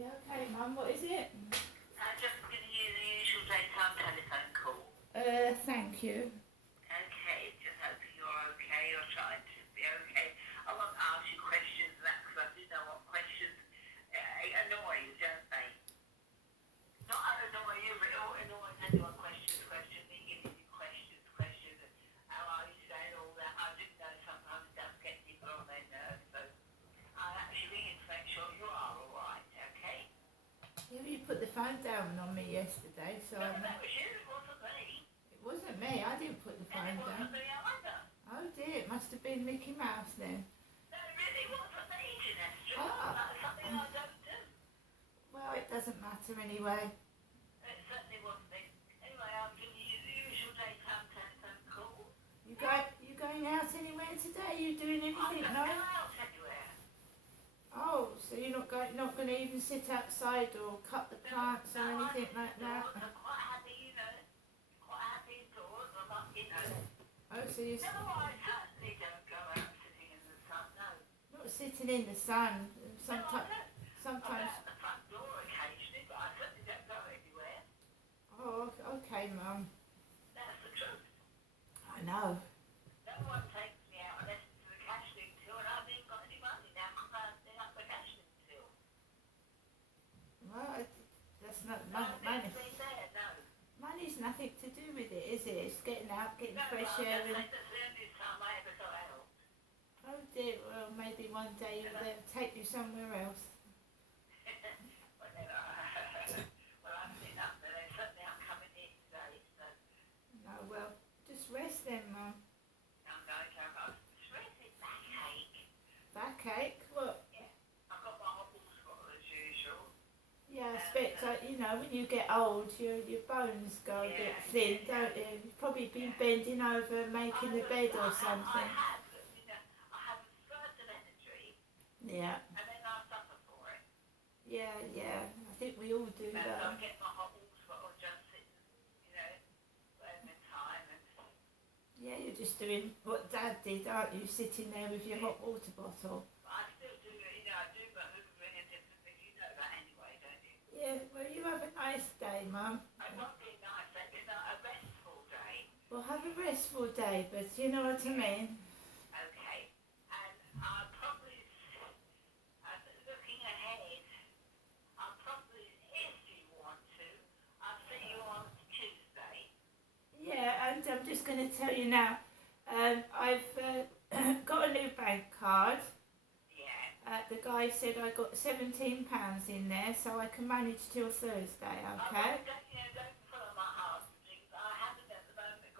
Yeah, okay, Mum, what is it? I'm just giving you the usual daytime telephone call. Thank you. Okay, just hoping you're okay. You're trying to be okay. I won't ask you questions and that because I do know what questions annoy you, don't they? Not annoy you, but it all annoys anyone. Questions, me giving you questions. How are you saying all that? I do know sometimes it does get people on their nerves, so I'm actually ringing to make sure you are all right, okay? Yeah, you put the phone down on me yesterday, so No, that was you. It wasn't me. it wasn't me. I didn't put the And phone it wasn't down. me either. Oh dear, it must have been Mickey Mouse then. No, it really wasn't me, Janessa. Ah, That's something I don't do. well, it doesn't matter anyway. It certainly wasn't me. Anyway, I'm giving you the usual daytime telephone call. You going out anywhere today? You doing I anything? don't No. go out anywhere. Oh, so you're not going to even sit outside or cut the plants or anything like that? I'm quite happy, quite happy indoors. I'm not, Oh, so you're No, I certainly don't go out sitting in the sun, no. not sitting in the sun. No, I don't. I go Sometimes. out the front door occasionally, but I certainly don't go anywhere. Oh, okay, Mum. That's the truth. I know. No one takes me out unless it's the cashing till, and I haven't even got any money now because I haven't been up the cashing till. Well, that's not No, money. it's been there, no. Money's nothing to do with it, is it? It's getting out, getting No, fresh but air. that's the only time I ever got out. Oh dear. Well, maybe one day they'll take you somewhere else. Well, I've been up there. They certainly aren't coming here today, so No, well, just rest then, Mum. I'm going to have a terrific backache. Backache? What? I've got my hot water bottle as usual. Yeah, I expect when you get old, your bones go a bit thin, don't you? You've probably been bending over, making the bed or something. I have, I have a spurt of energy, Yeah. and then I suffer for it. Yeah. I think we all do And that. I get my hot water bottle just sitting, waiting time and. Yeah, you're just doing what Dad did, aren't you? Sitting there with your hot water bottle. I still do, I do, but hoovering and different things. You know that anyway, don't you? Yeah, well, you have a nice day, Mum. It won't be nice, it's not a restful day. Well, have a restful day, but you know what I mean. Okay, and I'll probably, looking ahead, I'll probably, if you want to, I'll see you on Tuesday. Yeah, and I'm just going to tell you now, I've got a new bank card. Yeah. The guy said I got £17 in there, so I can manage till Thursday, okay? Don't follow my heartstrings. I haven't at the moment you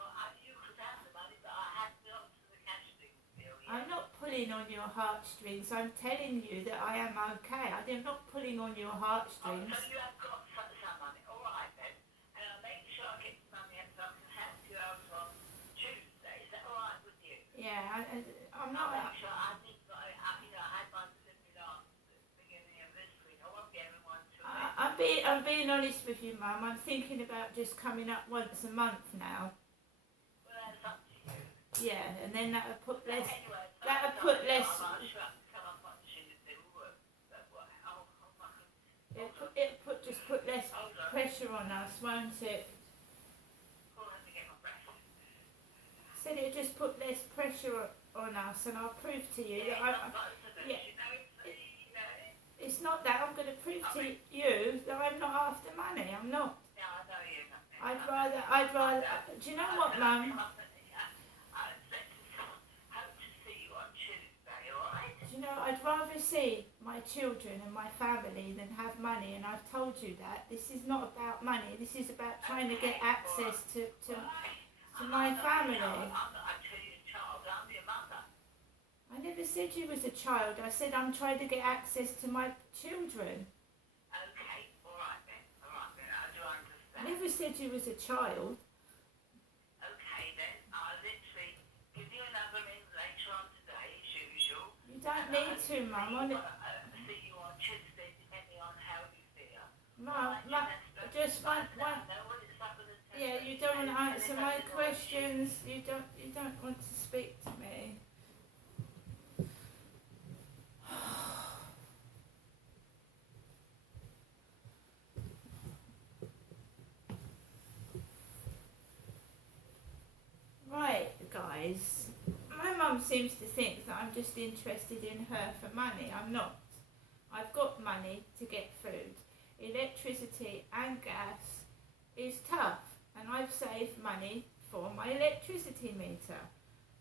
could have the money, but I haven't got to the cash thing still yet. I'm not pulling on your heartstrings. I'm telling you that I am okay. I'm not pulling on your heartstrings. So you have got some money. All right then. And I'll make sure I get some money so I can help you out on Tuesday. Is that all right with you? Yeah, I'm I'll not. make sure I had my delivery last beginning of this week. I won't get everyone to I'm being honest with you, Mum. I'm thinking about just coming up once a month now. Well, that's up to you. Yeah, and then that'll put less. Anyway, That'll put less. Just put less pressure on us, won't it? Said it'll just put less pressure on us, and I'll prove to you that it's not that. I'm going to prove to you that I'm not after money. I'm not. I'd rather. Do you know what, Mum? Do you know, I'd rather see my children and my family than have money, and I've told you that. This is not about money. This is about trying to get access to my family. I never said you was a child. I said I'm trying to get access to my children. Okay, all right then. I do understand. I never said you was a child. Okay then, I'll literally give you another ring later on today, as usual. You don't need to, Mum. See you on Tuesday, depending on how you feel. Mum, just one. Yeah, you don't want to answer my questions. You don't want to speak to me. seems to think that I'm just interested in her for money. I'm not. I've got money to get food. Electricity and gas is tough, and I've saved money for my electricity meter.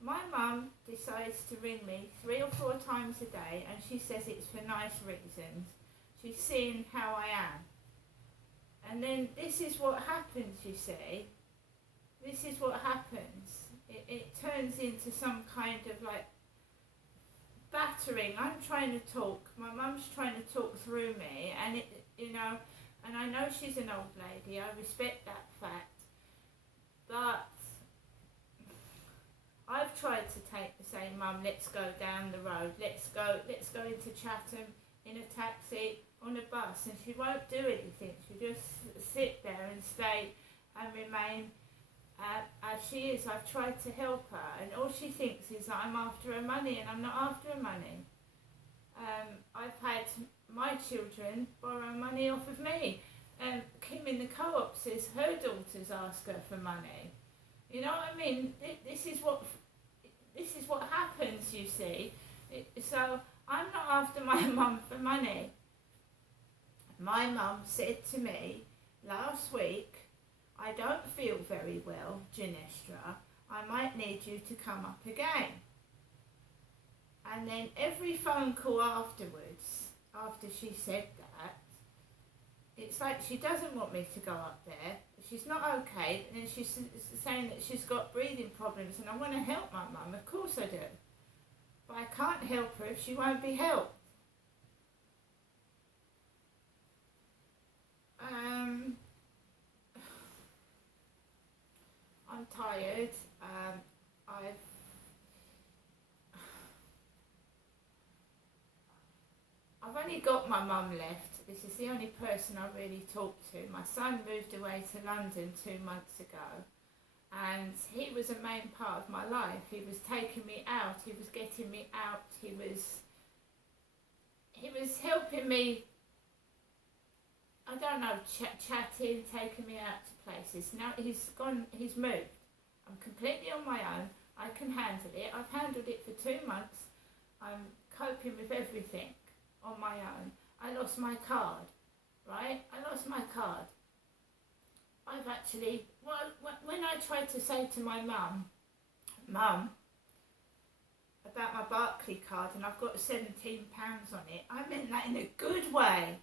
My mum decides to ring me 3 or 4 times a day, and she says it's for nice reasons. She's seeing how I am. And then this is what happens, you see. This is what happens. It turns into some kind of like battering. I'm trying to talk. My mum's trying to talk through me, and and I know she's an old lady. I respect that fact. But I've tried to say, Mum, let's go down the road. Let's go into Chatham in a taxi, on a bus, and she won't do anything. She'll just sit there and stay and remain as she is. I've tried to help her, and all she thinks is that I'm after her money, and I'm not after her money. I've had my children borrow money off of me. Kim in the co-op says her daughters ask her for money. You know what I mean? This is what happens, you see. So I'm not after my mum for money. My mum said to me last week, I don't feel very well, Ginestra. I might need you to come up again. And then every phone call afterwards, after she said that, it's like she doesn't want me to go up there. She's not okay, and then she's saying that she's got breathing problems, and I want to help my mum. Of course I do. But I can't help her if she won't be helped. I'm tired. I've only got my mum left. This is the only person I really talk to. My son moved away to London 2 months ago, and he was a main part of my life. He was taking me out. He was getting me out. He was helping me. I don't know, chatting, taking me out to places. Now he's gone. He's moved. I'm completely on my own. I can handle it. I've handled it for 2 months. I'm coping with everything on my own. I lost my card, right? I lost my card. I've actually, when I tried to say to my mum, about my Barclay card, and I've got £17 on it, I meant that in a good way.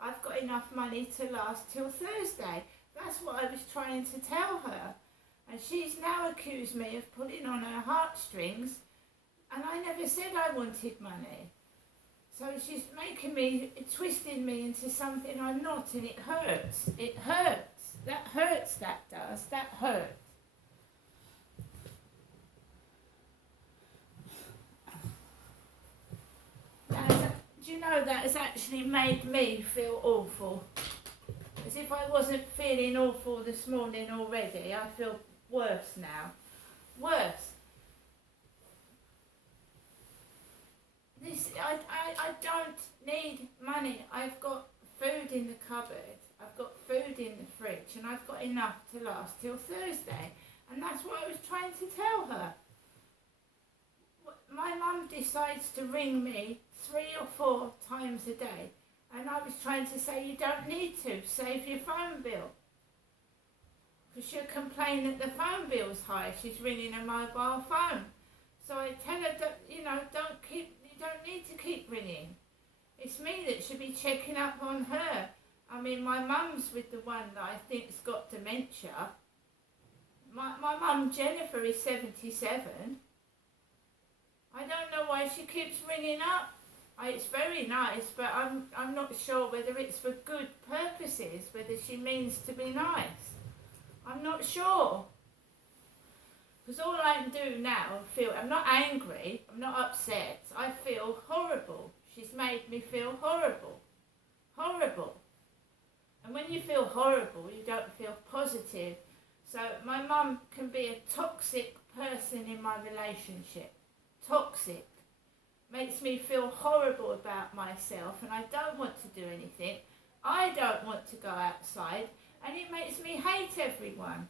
I've got enough money to last till Thursday. That's what I was trying to tell her. And she's now accused me of pulling on her heartstrings, and I never said I wanted money. So she's twisting me into something I'm not, and it hurts. It hurts. That hurts, that does. That hurts. Do you know that has actually made me feel awful? As if I wasn't feeling awful this morning already. I feel worse now. Worse. I don't need money. I've got food in the cupboard. I've got food in the fridge, and I've got enough to last till Thursday. And that's what I was trying to tell her. My mum decides to ring me 3 or 4 times a day, and I was trying to say, you don't need to, save your phone bill. Because she'll complain that the phone bill's high. She's ringing a mobile phone. So I tell her that, you don't need to keep ringing. It's me that should be checking up on her. I mean, my mum's with the one that I think's got dementia. My mum Jennifer is 77. I don't know why she keeps ringing up. It's very nice, but I'm not sure whether it's for good purposes, whether she means to be nice. I'm not sure. Because all I can do now, I'm not angry, I'm not upset, I feel horrible. She's made me feel horrible. Horrible. And when you feel horrible, you don't feel positive. So my mum can be a toxic person in my relationship. Toxic. Makes me feel horrible about myself, and I don't want to do anything. I don't want to go outside, and it makes me hate everyone.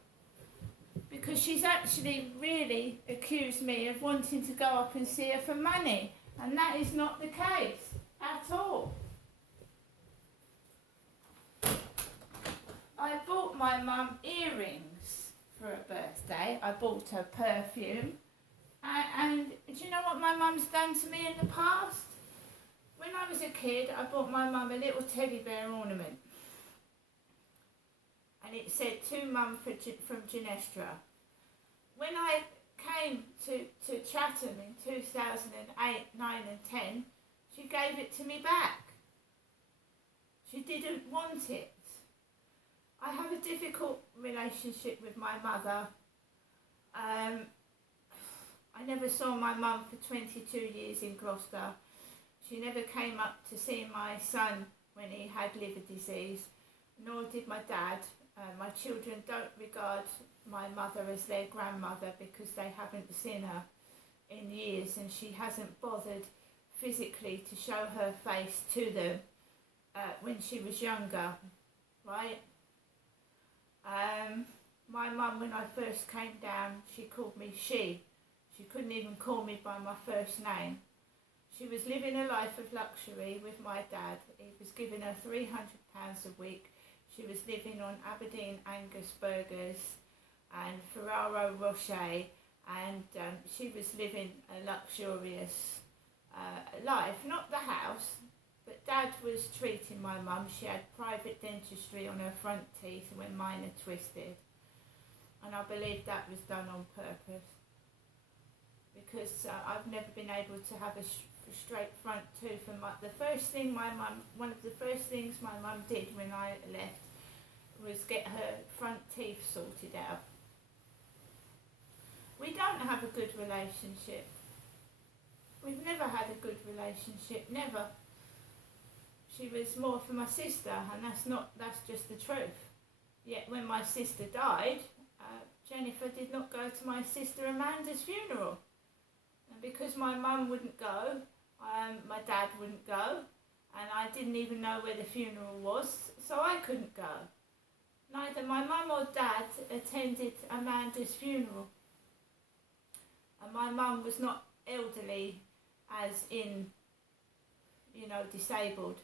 because she's actually really accused me of wanting to go up and see her for money, and that is not the case at all. I bought my mum earrings for her birthday. I bought her perfume. And do you know what my mum's done to me in the past? When I was a kid, I bought my mum a little teddy bear ornament. And it said, to Mum from Ginestra. When I came to Chatham in 2008, 9 and 10, she gave it to me back. She didn't want it. I have a difficult relationship with my mother. I never saw my mum for 22 years in Gloucester. She never came up to see my son when he had liver disease, nor did my dad. My children don't regard my mother as their grandmother because they haven't seen her in years, and she hasn't bothered physically to show her face to them when she was younger, right? My mum, when I first came down, she called me she. She couldn't even call me by my first name. She was living a life of luxury with my dad. He was giving her £300 a week. She was living on Aberdeen Angus burgers and Ferrero Rocher, and she was living a luxurious life. Not the house, but Dad was treating my mum. She had private dentistry on her front teeth when mine are twisted, and I believe that was done on purpose, because I've never been able to have a straight front tooth. And one of the first things my mum did when I left was get her front teeth sorted out. We don't have a good relationship. We've never had a good relationship, never. She was more for my sister, and that's just the truth. Yet when my sister died, Jennifer did not go to my sister Amanda's funeral. And because my mum wouldn't go, my dad wouldn't go, and I didn't even know where the funeral was, so I couldn't go. Neither my mum or dad attended Amanda's funeral. And my mum was not elderly as in, disabled,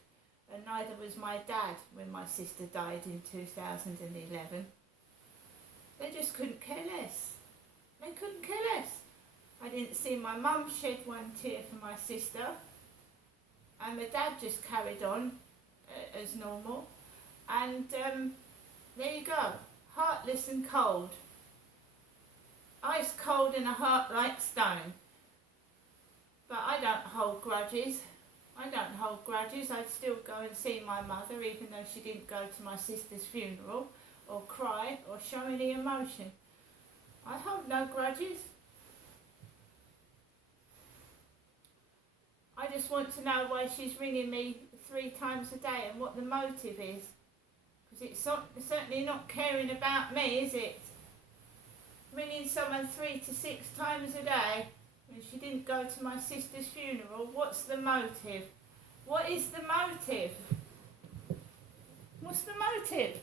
and neither was my dad when my sister died in 2011. They just couldn't care less. They couldn't care less. I didn't see my mum shed one tear for my sister, and my dad just carried on as normal. And there you go, heartless and cold. Ice cold and a heart like stone. But I don't hold grudges. I'd still go and see my mother even though she didn't go to my sister's funeral or cry or show any emotion. I hold no grudges. I just want to know why she's ringing me 3 times a day and what the motive is. Because it's certainly not caring about me, is it? Ringing someone 3 to 6 times a day when she didn't go to my sister's funeral. What's the motive? What is the motive? What's the motive?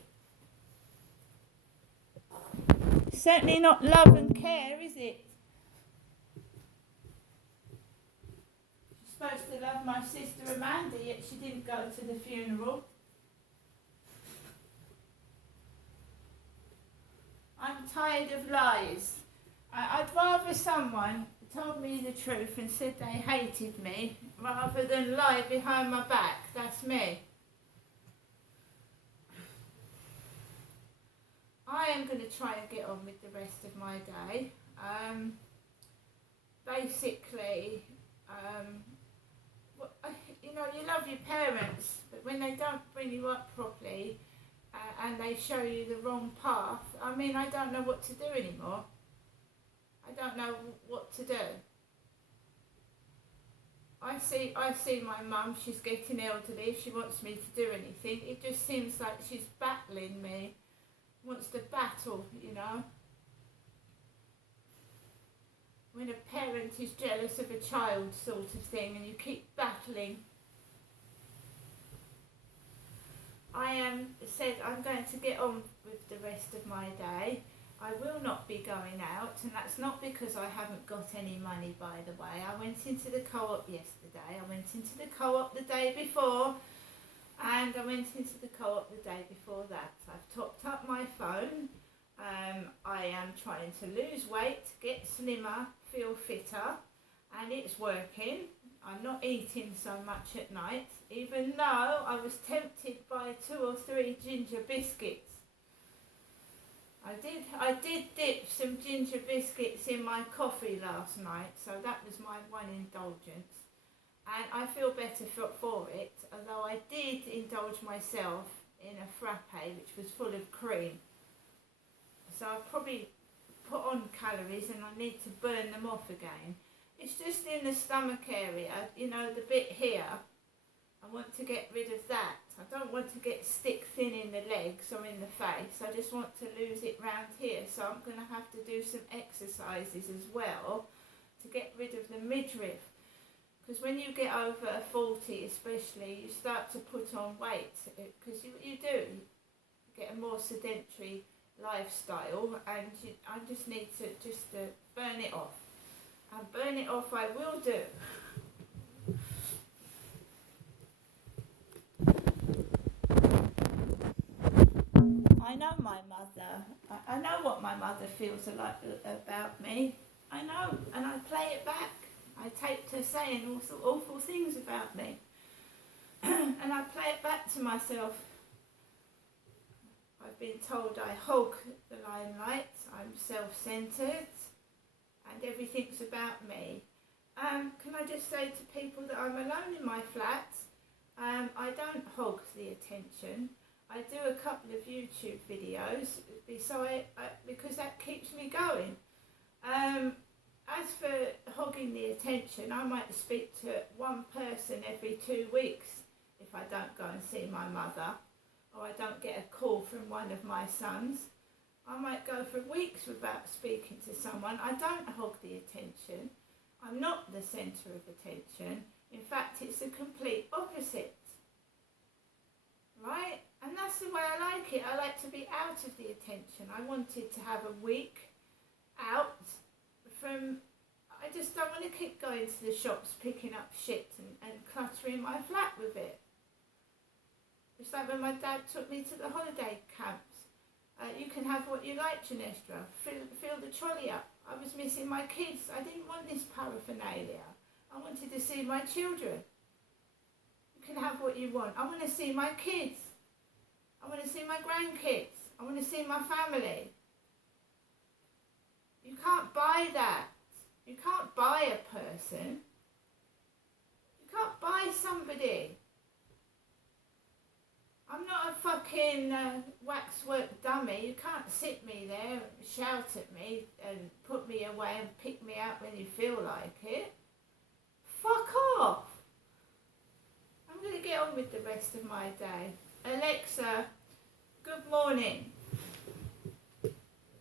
Certainly not love and care, is it? She's supposed to love my sister Amanda, yet she didn't go to the funeral. I'm tired of lies. I'd rather someone told me the truth and said they hated me rather than lie behind my back. That's me. I am going to try and get on with the rest of my day. Basically, you love your parents, but when they don't bring you up properly and they show you the wrong path, I don't know what to do anymore. I don't know what to do. I see my mum, she's getting elderly. If she wants me to do anything, it just seems like she's battling me. Wants to battle, When a parent is jealous of a child sort of thing and you keep battling. I said I'm going to get on with the rest of my day. I will not be going out, and that's not because I haven't got any money, by the way. I went into the co-op yesterday, I went into the co-op the day before, and I went into the co-op the day before that. I've topped up my phone. I am trying to lose weight, get slimmer, feel fitter, and it's working. I'm not eating so much at night, even though I was tempted by 2 or 3 ginger biscuits. I did dip some ginger biscuits in my coffee last night, so that was my one indulgence. And I feel better for it, although I did indulge myself in a frappe which was full of cream. So I've probably put on calories and I need to burn them off again. It's just in the stomach area, you know, the bit here. I want to get rid of that. I don't want to get stick thin in the legs or in the face. I just want to lose it round here. So I'm going to have to do some exercises as well to get rid of the midriff. Because when you get over 40 especially, you start to put on weight. Because you do get a more sedentary lifestyle, and I just need to burn it off. And burn it off I will do. I know my mother. I know what my mother feels like about me. I know, and I play it back. I taped her saying awful things about me. And I play it back to myself. I've been told I hog the limelight, I'm self-centred, and everything's about me. Can I just say to people that I'm alone in my flat? I don't hog the attention. I do a couple of YouTube videos because that keeps me going. As for hogging the attention, I might speak to one person every 2 weeks if I don't go and see my mother, or I don't get a call from one of my sons. I might go for weeks without speaking to someone. I don't hog the attention. I'm not the centre of attention. In fact, it's the complete opposite. Right? And that's the way I like it. I like to be out of the attention. I wanted to have a week out from... I just don't want to keep going to the shops, picking up shit and cluttering my flat with it. It's like when my dad took me to the holiday camps. You can have what you like, Janestra. Fill the trolley up. I was missing my kids. I didn't want this paraphernalia. I wanted to see my children. You can have what you want. I want to see my kids. I want to see my grandkids. I want to see my family. You can't buy that. You can't buy a person. You can't buy somebody. I'm not a fucking waxwork dummy. You can't sit me there and shout at me and put me away and pick me up when you feel like it. Fuck off. I'm going to get on with the rest of my day. Alexa, good morning.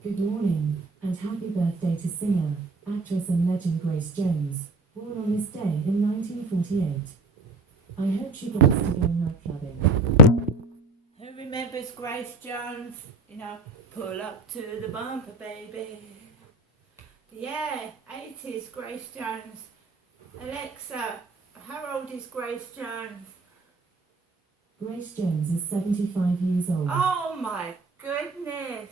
Good morning, and happy birthday to singer, actress and legend Grace Jones, born on this day in 1948. I hope she gets to go night clubbing. Who remembers Grace Jones? You know, pull up to the bumper, baby. Yeah, 80s Grace Jones. Alexa, how old is Grace Jones? Grace Jones is 75 years old. Oh my goodness.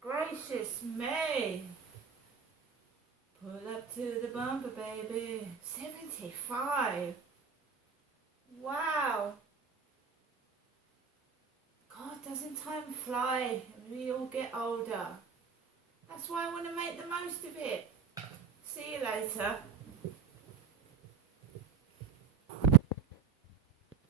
Gracious me. Pull up to the bumper, baby. 75. Wow. God, doesn't time fly? We all get older. That's why I want to make the most of it. See you later.